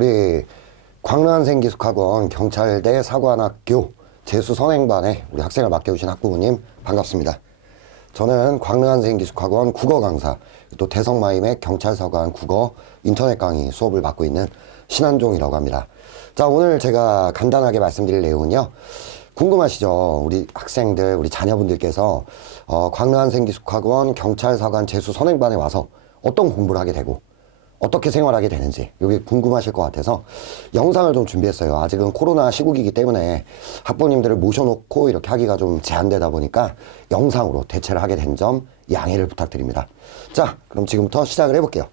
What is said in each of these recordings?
우리 광릉안생기숙학원 경찰대 사관학교 재수선행반에 우리 학생을 맡겨주신 학부모님 반갑습니다. 저는 광릉안생기숙학원 국어 강사, 또 대성마임의 경찰사관 국어 인터넷 강의 수업을 맡고 있는 신한종이라고 합니다. 자, 오늘 제가 간단하게 말씀드릴 내용은요. 궁금하시죠? 우리 학생들, 우리 자녀분들께서 광릉안생기숙학원 경찰사관 재수선행반에 와서 어떤 공부를 하게 되고 어떻게 생활하게 되는지 이게 궁금하실 것 같아서 영상을 좀 준비했어요. 아직은 코로나 시국이기 때문에 학부모님들을 모셔놓고 이렇게 하기가 좀 제한되다 보니까 영상으로 대체를 하게 된 점 양해를 부탁드립니다. 자, 그럼 지금부터 시작을 해볼게요.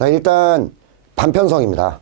자, 일단 반편성입니다.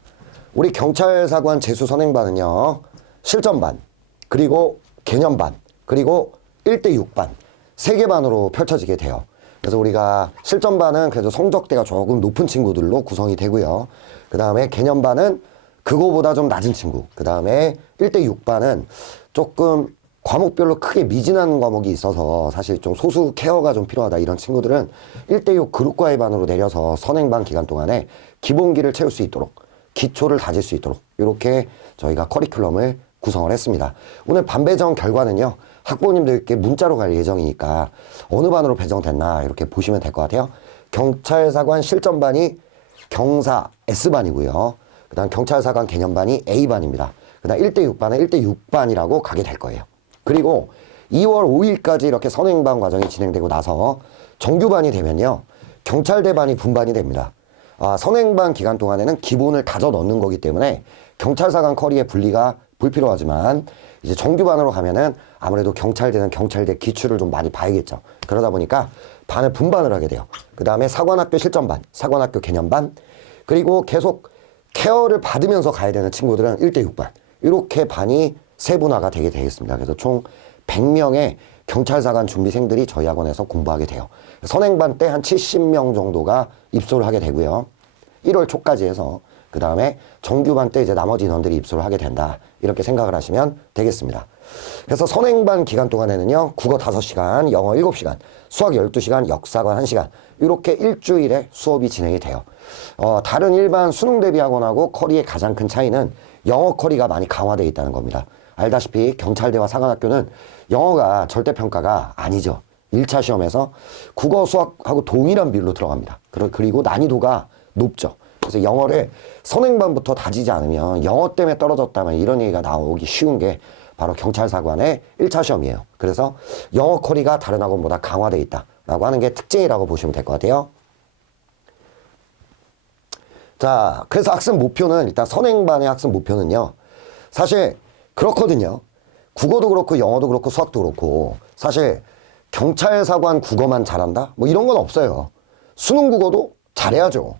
우리 경찰사관 재수선행반은요, 실전반, 그리고 개념반, 그리고 1대6반, 3개 반으로 펼쳐지게 돼요. 그래서 우리가 실전반은 그래도 성적대가 조금 높은 친구들로 구성이 되고요. 그 다음에 개념반은 그거보다 좀 낮은 친구. 그 다음에 1대6반은 조금 과목별로 크게 미진한 과목이 있어서 사실 좀 소수 케어가 좀 필요하다 이런 친구들은 1대6 그룹과외 반으로 내려서 선행반 기간 동안에 기본기를 채울 수 있도록, 기초를 다질 수 있도록 이렇게 저희가 커리큘럼을 구성을 했습니다. 오늘 반 배정 결과는요, 학부모님들께 문자로 갈 예정이니까 어느 반으로 배정됐나 이렇게 보시면 될 것 같아요. 경찰사관 실전반이 경사 S반이고요. 그 다음 경찰사관 개념반이 A반입니다. 그 다음 1대6반은 1대6반이라고 가게 될 거예요. 그리고 2월 5일까지 이렇게 선행반 과정이 진행되고 나서 정규반이 되면요, 경찰대반이 분반이 됩니다. 선행반 기간 동안에는 기본을 다져 넣는 거기 때문에 경찰사관 커리의 분리가 불필요하지만 이제 정규반으로 가면은 아무래도 경찰대는 경찰대 기출을 좀 많이 봐야겠죠. 그러다 보니까 반을 분반을 하게 돼요. 그 다음에 사관학교 실전반, 사관학교 개념반, 그리고 계속 케어를 받으면서 가야 되는 친구들은 1대6반. 이렇게 반이 세분화가 되게 되겠습니다. 그래서 총 100명의 경찰사관 준비생들이 저희 학원에서 공부하게 돼요. 선행반 때 한 70명 정도가 입소를 하게 되고요. 1월 초까지 해서 그 다음에 정규반 때 이제 나머지 인원들이 입소를 하게 된다. 이렇게 생각을 하시면 되겠습니다. 그래서 선행반 기간 동안에는요, 국어 5시간, 영어 7시간, 수학 12시간, 역사관 1시간, 이렇게 일주일에 수업이 진행이 돼요. 다른 일반 수능 대비 학원하고 커리의 가장 큰 차이는 영어 커리가 많이 강화되어 있다는 겁니다. 알다시피 경찰대와 사관학교는 영어가 절대평가가 아니죠. 1차 시험에서 국어, 수학하고 동일한 비율로 들어갑니다. 그리고 난이도가 높죠. 그래서 영어를 선행반부터 다지지 않으면 영어 때문에 떨어졌다면 이런 얘기가 나오기 쉬운 게 바로 경찰사관의 1차 시험이에요. 그래서 영어 커리가 다른 학원보다 강화되어 있다라고 하는 게 특징이라고 보시면 될 것 같아요. 자, 그래서 학습 목표는 일단 선행반의 학습 목표는요, 사실 그렇거든요. 국어도 그렇고 영어도 그렇고 수학도 그렇고 사실 경찰사관 국어만 잘한다? 뭐 이런 건 없어요. 수능 국어도 잘해야죠.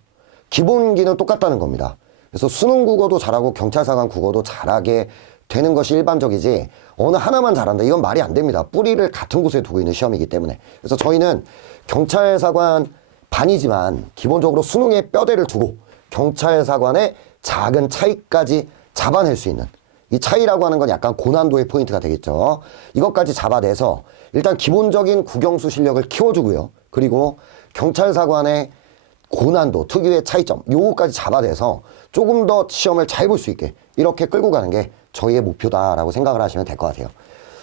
기본기는 똑같다는 겁니다. 그래서 수능 국어도 잘하고 경찰사관 국어도 잘하게 되는 것이 일반적이지 어느 하나만 잘한다, 이건 말이 안 됩니다. 뿌리를 같은 곳에 두고 있는 시험이기 때문에. 그래서 저희는 경찰사관 반이지만 기본적으로 수능에 뼈대를 두고 경찰사관의 작은 차이까지 잡아낼 수 있는, 이 차이라고 하는 건 약간 고난도의 포인트가 되겠죠. 이것까지 잡아내서 일단 기본적인 국영수 실력을 키워주고요. 그리고 경찰사관의 고난도, 특유의 차이점, 요거까지 잡아내서 조금 더 시험을 잘 볼 수 있게 이렇게 끌고 가는 게 저희의 목표다라고 생각을 하시면 될 것 같아요.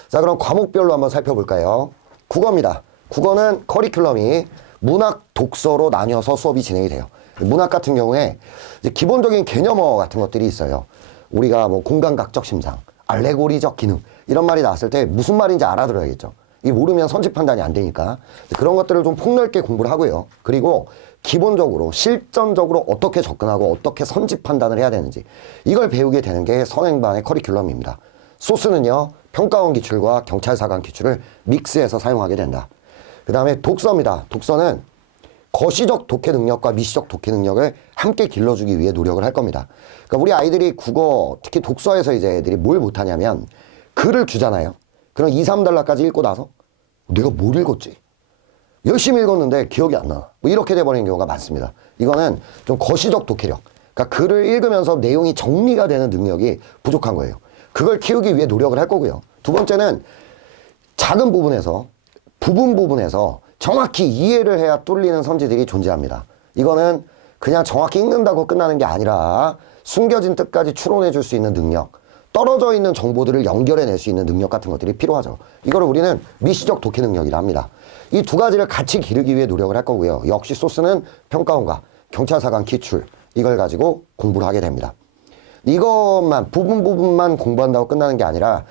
자, 그럼 과목별로 한번 살펴볼까요? 국어입니다. 국어는 커리큘럼이 문학, 독서로 나뉘어서 수업이 진행이 돼요. 문학 같은 경우에 이제 기본적인 개념어 같은 것들이 있어요. 우리가 뭐 공간각적 심상, 알레고리적 기능, 이런 말이 나왔을 때 무슨 말인지 알아들어야겠죠. 이 모르면 선지 판단이 안 되니까 그런 것들을 좀 폭넓게 공부를 하고요. 그리고 기본적으로 실전적으로 어떻게 접근하고 어떻게 선지 판단을 해야 되는지 이걸 배우게 되는 게 선행반의 커리큘럼입니다. 소스는요, 평가원 기출과 경찰사관 기출을 믹스해서 사용하게 된다. 그 다음에 독서입니다. 독서는 거시적 독해 능력과 미시적 독해 능력을 함께 길러주기 위해 노력을 할 겁니다. 그러니까 우리 아이들이 국어, 특히 독서에서 이제 애들이 뭘 못하냐면 글을 주잖아요. 그럼 2, 3달러까지 읽고 나서 내가 뭘 읽었지? 열심히 읽었는데 기억이 안 나. 뭐 이렇게 돼버리는 경우가 많습니다. 이거는 좀 거시적 독해력. 그러니까 글을 읽으면서 내용이 정리가 되는 능력이 부족한 거예요. 그걸 키우기 위해 노력을 할 거고요. 두 번째는 작은 부분에서, 부분에서 정확히 이해를 해야 뚫리는 선지들이 존재합니다. 이거는 그냥 정확히 읽는다고 끝나는 게 아니라 숨겨진 뜻까지 추론해 줄 수 있는 능력, 떨어져 있는 정보들을 연결해낼 수 있는 능력 같은 것들이 필요하죠. 이거를 우리는 미시적 독해 능력이라 합니다. 이 두 가지를 같이 기르기 위해 노력을 할 거고요. 역시 소스는 평가원과 경찰사관 기출, 이걸 가지고 공부를 하게 됩니다. 이것만 부분만 공부한다고 끝나는 게 아니라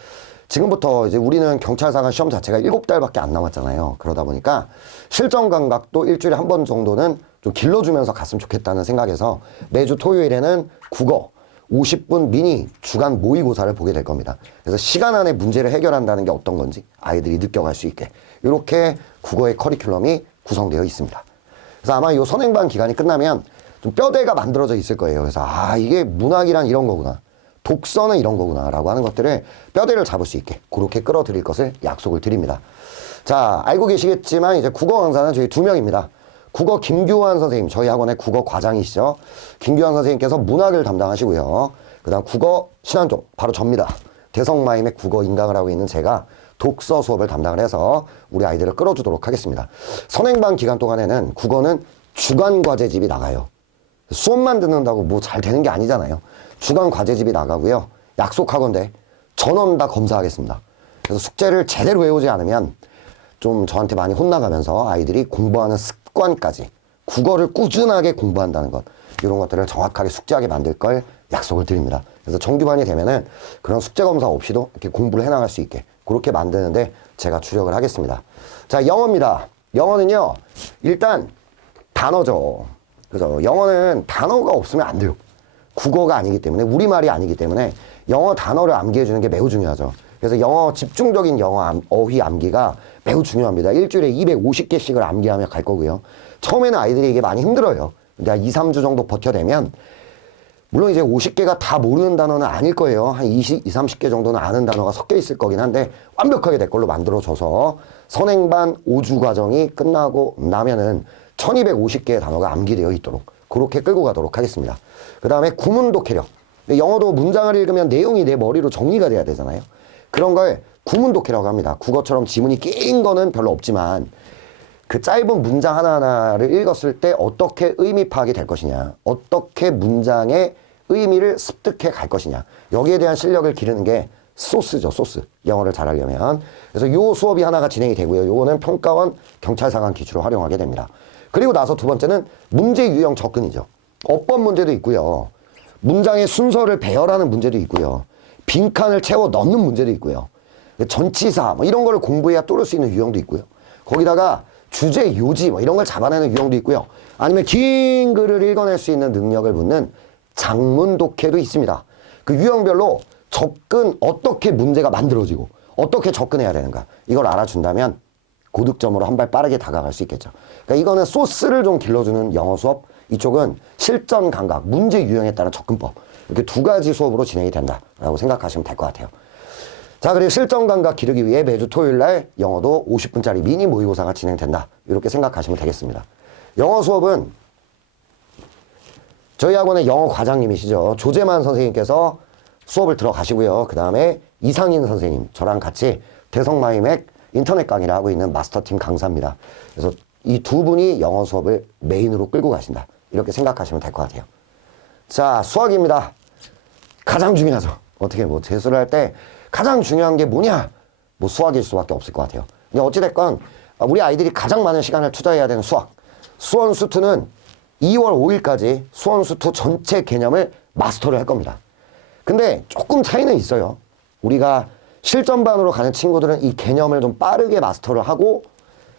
지금부터 이제 우리는 경찰사관 시험 자체가 7달밖에 안 남았잖아요. 그러다 보니까 실전 감각도 일주일에 한 번 정도는 좀 길러주면서 갔으면 좋겠다는 생각에서 매주 토요일에는 국어 50분 미니 주간 모의고사를 보게 될 겁니다. 그래서 시간 안에 문제를 해결한다는 게 어떤 건지 아이들이 느껴갈 수 있게 이렇게 국어의 커리큘럼이 구성되어 있습니다. 그래서 아마 이 선행반 기간이 끝나면 좀 뼈대가 만들어져 있을 거예요. 그래서 이게 문학이란 이런 거구나. 독서는 이런 거구나 라고 하는 것들을 뼈대를 잡을 수 있게 그렇게 끌어들일 것을 약속을 드립니다. 자, 알고 계시겠지만 이제 국어 강사는 저희 2명입니다. 국어 김규환 선생님, 저희 학원의 국어 과장이시죠. 김규환 선생님께서 문학을 담당하시고요. 그 다음 국어 신한종, 바로 접니다. 대성마임의 국어 인강을 하고 있는 제가 독서 수업을 담당을 해서 우리 아이들을 끌어주도록 하겠습니다. 선행반 기간 동안에는 국어는 주간 과제집이 나가요. 수업만 듣는다고 뭐 잘 되는 게 아니잖아요. 주간 과제집이 나가고요. 약속하건대 전원 다 검사하겠습니다. 그래서 숙제를 제대로 외우지 않으면 좀 저한테 많이 혼나가면서 아이들이 공부하는 습관까지 국어를 꾸준하게 공부한다는 것 이런 것들을 정확하게 숙지하게 만들 걸 약속을 드립니다. 그래서 정규반이 되면은 그런 숙제 검사 없이도 이렇게 공부를 해나갈 수 있게 그렇게 만드는데 제가 주력을 하겠습니다. 자, 영어입니다. 영어는요 일단 단어죠. 그래서 영어는 단어가 없으면 안 돼요. 국어가 아니기 때문에 우리말이 아니기 때문에 영어 단어를 암기해 주는 게 매우 중요하죠. 그래서 영어 집중적인 영어 어휘 암기가 매우 중요합니다. 일주일에 250개씩을 암기하며 갈 거고요. 처음에는 아이들이 이게 많이 힘들어요. 근데 한 2, 3주 정도 버텨내면 물론 이제 50개가 다 모르는 단어는 아닐 거예요. 한 20, 30개 정도는 아는 단어가 섞여 있을 거긴 한데 완벽하게 내 걸로 만들어줘서 선행반 5주 과정이 끝나고 나면은 1250개의 단어가 암기되어 있도록 그렇게 끌고 가도록 하겠습니다. 그 다음에 구문 독해력. 영어도 문장을 읽으면 내용이 내 머리로 정리가 돼야 되잖아요. 그런 걸 구문 독해라고 합니다. 국어처럼 지문이 낀 거는 별로 없지만 그 짧은 문장 하나하나를 읽었을 때 어떻게 의미 파악이 될 것이냐, 어떻게 문장의 의미를 습득해 갈 것이냐, 여기에 대한 실력을 기르는 게 소스죠. 소스. 영어를 잘하려면. 그래서 요 수업이 하나가 진행이 되고요. 요거는 평가원 경찰사관 기출을 활용하게 됩니다. 그리고 나서 두 번째는 문제 유형 접근이죠. 어법 문제도 있고요. 문장의 순서를 배열하는 문제도 있고요. 빈칸을 채워 넣는 문제도 있고요. 전치사 뭐 이런 거를 공부해야 뚫을 수 있는 유형도 있고요. 거기다가 주제, 요지 뭐 이런 걸 잡아내는 유형도 있고요. 아니면 긴 글을 읽어낼 수 있는 능력을 묻는 장문 독해도 있습니다. 그 유형별로 접근, 어떻게 문제가 만들어지고 어떻게 접근해야 되는가 이걸 알아준다면 고득점으로 한 발 빠르게 다가갈 수 있겠죠. 그러니까 이거는 소스를 좀 길러주는 영어 수업, 이쪽은 실전 감각, 문제 유형에 따른 접근법 이렇게 두 가지 수업으로 진행이 된다라고 생각하시면 될 것 같아요. 자, 그리고 실전 감각 기르기 위해 매주 토요일 날 영어도 50분짜리 미니 모의고사가 진행된다. 이렇게 생각하시면 되겠습니다. 영어 수업은 저희 학원의 영어 과장님이시죠. 조재만 선생님께서 수업을 들어가시고요. 그 다음에 이상인 선생님, 저랑 같이 대성마이맥 인터넷 강의를 하고 있는 마스터팀 강사입니다. 그래서 이 두 분이 영어 수업을 메인으로 끌고 가신다. 이렇게 생각하시면 될 것 같아요. 자, 수학입니다. 가장 중요하죠. 어떻게 뭐 재수를 할 때 가장 중요한 게 뭐냐? 뭐 수학일 수밖에 없을 것 같아요. 근데 어찌됐건 우리 아이들이 가장 많은 시간을 투자해야 되는 수학. 수원수2는 2월 5일까지 수원수2 전체 개념을 마스터를 할 겁니다. 근데 조금 차이는 있어요. 우리가 실전반으로 가는 친구들은 이 개념을 좀 빠르게 마스터를 하고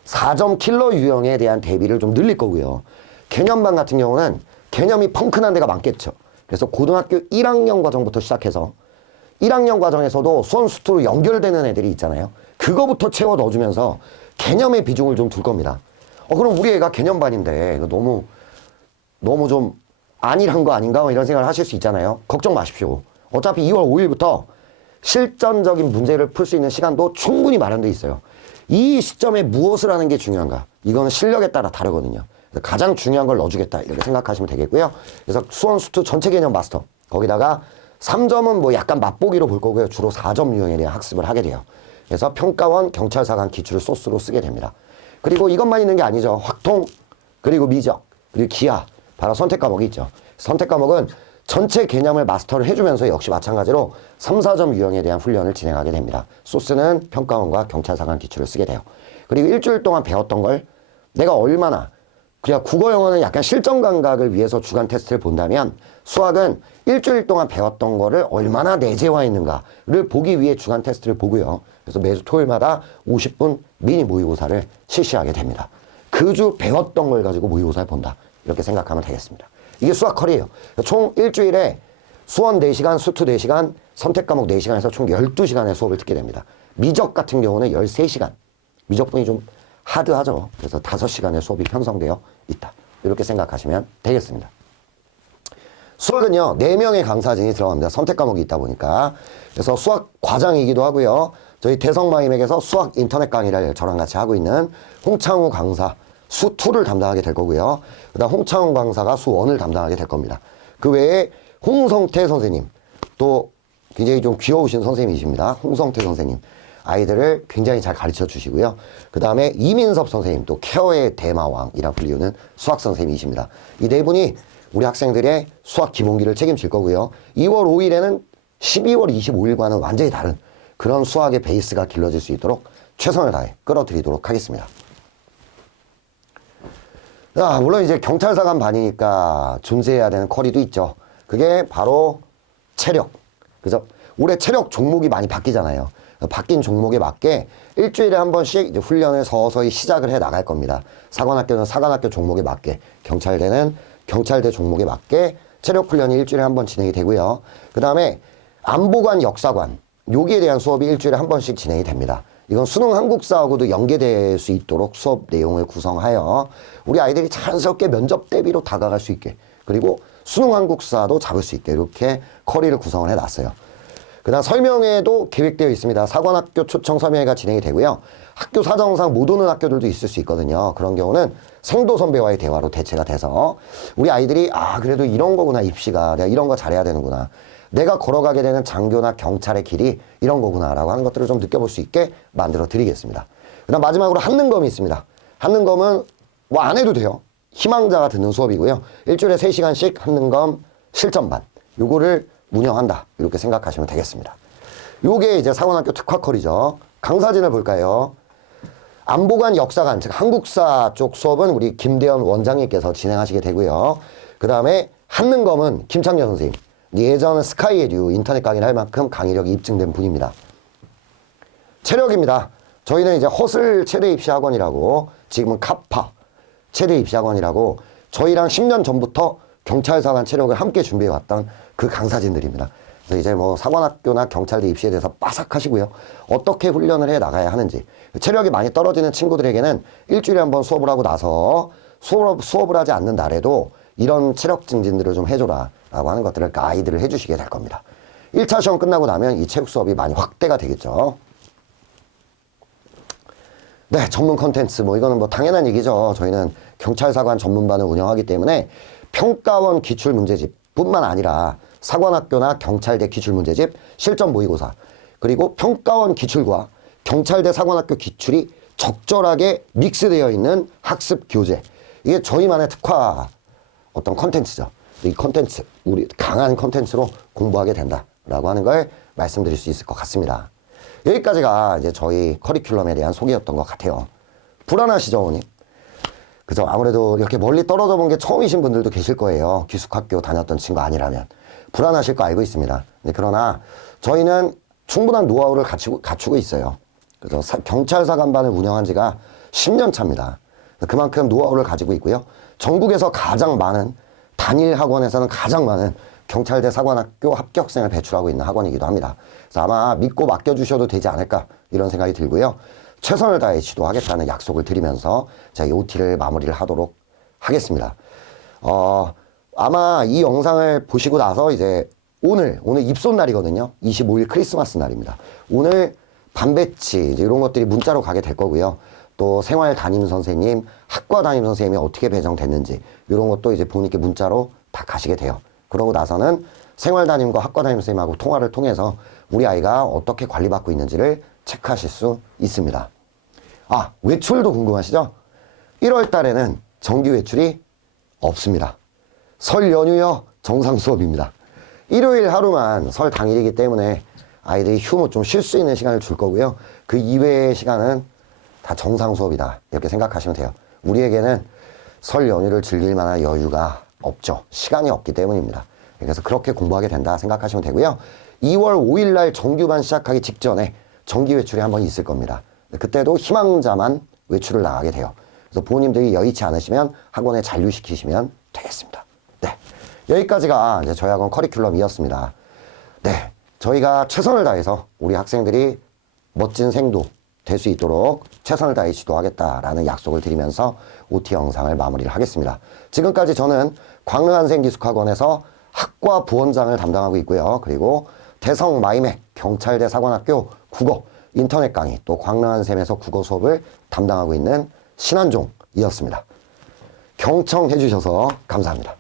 4점 킬러 유형에 대한 대비를 좀 늘릴 거고요. 개념반 같은 경우는 개념이 펑크난 데가 많겠죠. 그래서 고등학교 1학년 과정부터 시작해서 1학년 과정에서도 수원수2로 연결되는 애들이 있잖아요. 그거부터 채워 넣어주면서 개념의 비중을 좀 둘 겁니다. 그럼 우리 애가 개념반인데 너무 좀 안일한 거 아닌가 이런 생각을 하실 수 있잖아요. 걱정 마십시오. 어차피 2월 5일부터 실전적인 문제를 풀 수 있는 시간도 충분히 마련되어 있어요. 이 시점에 무엇을 하는 게 중요한가? 이거는 실력에 따라 다르거든요. 가장 중요한 걸 넣어주겠다 이렇게 생각하시면 되겠고요. 그래서 수원수2 전체 개념 마스터 거기다가 3점은 뭐 약간 맛보기로 볼 거고요. 주로 4점 유형에 대한 학습을 하게 돼요. 그래서 평가원 경찰사관 기출을 소스로 쓰게 됩니다. 그리고 이것만 있는 게 아니죠. 확통, 그리고 미적, 그리고 기하, 바로 선택 과목이 있죠. 선택 과목은 전체 개념을 마스터를 해주면서 역시 마찬가지로 3, 4점 유형에 대한 훈련을 진행하게 됩니다. 소스는 평가원과 경찰사관 기출을 쓰게 돼요. 그리고 일주일 동안 배웠던 걸 내가 얼마나, 그냥 국어 영어는 약간 실전 감각을 위해서 주간 테스트를 본다면 수학은 일주일 동안 배웠던 거를 얼마나 내재화했는가를 보기 위해 주간 테스트를 보고요. 그래서 매주 토요일마다 50분 미니 모의고사를 실시하게 됩니다. 그 주 배웠던 걸 가지고 모의고사를 본다. 이렇게 생각하면 되겠습니다. 이게 수학 컬이에요. 총 일주일에 수원 4시간, 수투 4시간, 선택 과목 4시간에서 총 12시간의 수업을 듣게 됩니다. 미적 같은 경우는 13시간. 미적분이 좀 하드하죠. 그래서 5시간의 수업이 편성되어 있다. 이렇게 생각하시면 되겠습니다. 수학은요, 4명의 강사진이 들어갑니다. 선택 과목이 있다 보니까. 그래서 수학 과장이기도 하고요. 저희 대성마임에게서 수학 인터넷 강의를 저랑 같이 하고 있는 홍창우 강사, 수2를 담당하게 될 거고요. 그 다음 홍창우 강사가 수1을 담당하게 될 겁니다. 그 외에 홍성태 선생님, 또 굉장히 좀 귀여우신 선생님이십니다. 홍성태 선생님. 아이들을 굉장히 잘 가르쳐 주시고요. 그 다음에 이민섭 선생님, 또 케어의 대마왕이라 불리우는 수학 선생님이십니다. 이 네 분이 우리 학생들의 수학 기본기를 책임질 거고요. 2월 5일에는 12월 25일과는 완전히 다른 그런 수학의 베이스가 길러질 수 있도록 최선을 다해 끌어들이도록 하겠습니다. 자, 물론 이제 경찰사관 반이니까 존재해야 되는 쿼리도 있죠. 그게 바로 체력. 그죠? 올해 체력 종목이 많이 바뀌잖아요. 바뀐 종목에 맞게 일주일에 한 번씩 이제 훈련을 서서히 시작을 해 나갈 겁니다. 사관학교는 사관학교 종목에 맞게, 경찰대는 경찰대 종목에 맞게 체력 훈련이 일주일에 한 번 진행이 되고요. 그 다음에 안보관, 역사관, 여기에 대한 수업이 일주일에 한 번씩 진행이 됩니다. 이건 수능 한국사하고도 연계될 수 있도록 수업 내용을 구성하여 우리 아이들이 자연스럽게 면접 대비로 다가갈 수 있게, 그리고 수능 한국사도 잡을 수 있게 이렇게 커리를 구성을 해놨어요. 그 다음 설명회도 계획되어 있습니다. 사관학교 초청 설명회가 진행이 되고요. 학교 사정상 못 오는 학교들도 있을 수 있거든요. 그런 경우는 생도 선배와의 대화로 대체가 돼서 우리 아이들이 그래도 이런 거구나, 입시가 내가 이런 거 잘해야 되는구나, 내가 걸어가게 되는 장교나 경찰의 길이 이런 거구나 라고 하는 것들을 좀 느껴볼 수 있게 만들어 드리겠습니다. 그 다음 마지막으로 한능검이 있습니다. 한능검은 뭐 안 해도 돼요. 희망자가 듣는 수업이고요. 일주일에 3시간씩 한능검 실전반, 요거를 운영한다, 이렇게 생각하시면 되겠습니다. 요게 이제 사관학교 특화컬이죠. 강사진을 볼까요? 안보관, 역사관, 즉 한국사 쪽 수업은 우리 김대현 원장님께서 진행하시게 되고요. 그 다음에 한능검은 김창년 선생님, 예전 스카이에듀 인터넷 강의를 할 만큼 강의력이 입증된 분입니다. 체력입니다. 저희는 이제 허슬 체대입시학원이라고, 지금은 카파 체대입시학원이라고, 저희랑 10년 전부터 경찰사관 체력을 함께 준비해왔던 그 강사진들입니다. 그래서 이제 뭐 사관학교나 경찰대 입시에 대해서 빠삭하시고요. 어떻게 훈련을 해 나가야 하는지, 체력이 많이 떨어지는 친구들에게는 일주일에 한 번 수업을 하고 나서 수업을 하지 않는 날에도 이런 체력 증진들을 좀 해줘라 라고 하는 것들을 가이드를 해주시게 될 겁니다. 1차 시험 끝나고 나면 이 체육 수업이 많이 확대가 되겠죠. 네, 전문 컨텐츠, 뭐 이거는 뭐 당연한 얘기죠. 저희는 경찰사관 전문반을 운영하기 때문에 평가원 기출문제집 뿐만 아니라 사관학교나 경찰대 기출문제집, 실전 모의고사, 그리고 평가원 기출과 경찰대 사관학교 기출이 적절하게 믹스되어 있는 학습 교재, 이게 저희만의 특화 어떤 컨텐츠죠. 이 컨텐츠, 우리 강한 컨텐츠로 공부하게 된다라고 하는 걸 말씀드릴 수 있을 것 같습니다. 여기까지가 이제 저희 커리큘럼에 대한 소개였던 것 같아요. 불안하시죠, 어머님? 그죠? 아무래도 이렇게 멀리 떨어져 본 게 처음이신 분들도 계실 거예요. 기숙학교 다녔던 친구 아니라면. 불안하실 거 알고 있습니다. 그러나 저희는 충분한 노하우를 갖추고 있어요. 그래서 경찰사관반을 운영한 지가 10년 차입니다. 그만큼 노하우를 가지고 있고요. 전국에서 가장 많은, 단일 학원에서는 가장 많은 경찰대 사관학교 합격생을 배출하고 있는 학원이기도 합니다. 그래서 아마 믿고 맡겨주셔도 되지 않을까, 이런 생각이 들고요. 최선을 다해 지도하겠다는 약속을 드리면서 제가 이 OT를 마무리를 하도록 하겠습니다. 아마 이 영상을 보시고 나서 이제 오늘 입소 날이거든요. 25일 크리스마스 날입니다. 오늘 반배치 이제 이런 것들이 문자로 가게 될 거고요. 또 생활 담임 선생님, 학과 담임 선생님이 어떻게 배정됐는지 이런 것도 이제 부모님께 문자로 다 가시게 돼요. 그러고 나서는 생활 담임과 학과 담임 선생님하고 통화를 통해서 우리 아이가 어떻게 관리받고 있는지를 체크하실 수 있습니다. 외출도 궁금하시죠? 1월 달에는 정기 외출이 없습니다. 설 연휴여 정상 수업입니다. 일요일 하루만 설 당일이기 때문에 아이들이 휴무 좀 쉴 수 있는 시간을 줄 거고요. 그 이외의 시간은 다 정상 수업이다. 이렇게 생각하시면 돼요. 우리에게는 설 연휴를 즐길 만한 여유가 없죠. 시간이 없기 때문입니다. 그래서 그렇게 공부하게 된다 생각하시면 되고요. 2월 5일 날 정규반 시작하기 직전에 정기 외출이 한번 있을 겁니다. 그때도 희망자만 외출을 나가게 돼요. 그래서 부모님들이 여의치 않으시면 학원에 잔류시키시면 되겠습니다. 네. 여기까지가 이제 저희 학원 커리큘럼이었습니다. 네. 저희가 최선을 다해서 우리 학생들이 멋진 생도 될 수 있도록 최선을 다해 지도하겠다라는 약속을 드리면서 OT 영상을 마무리를 하겠습니다. 지금까지 저는 광릉한생기숙학원에서 학과 부원장을 담당하고 있고요. 그리고 대성 마이맥 경찰대 사관학교 국어 인터넷 강의 또 광릉한샘에서 국어 수업을 담당하고 있는 신한종이었습니다. 경청해 주셔서 감사합니다.